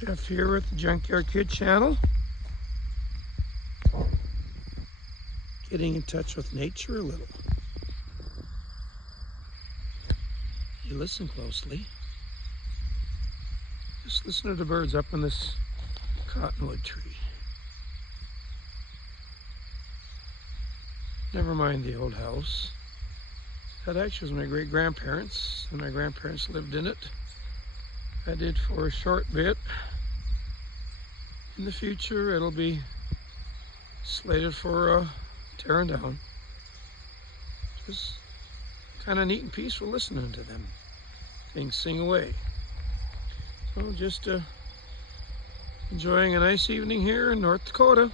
Jeff here with the Junkyard Kid channel. Getting in touch with nature a little. You listen closely. Just listen to the birds up in this cottonwood tree. Never mind the old house. That actually was my great-grandparents, and my grandparents lived in it. I did for a short bit. In the future, it'll be slated for tearing down. Just kind of neat and peaceful listening to them. Things sing away. So just enjoying a nice evening here in North Dakota.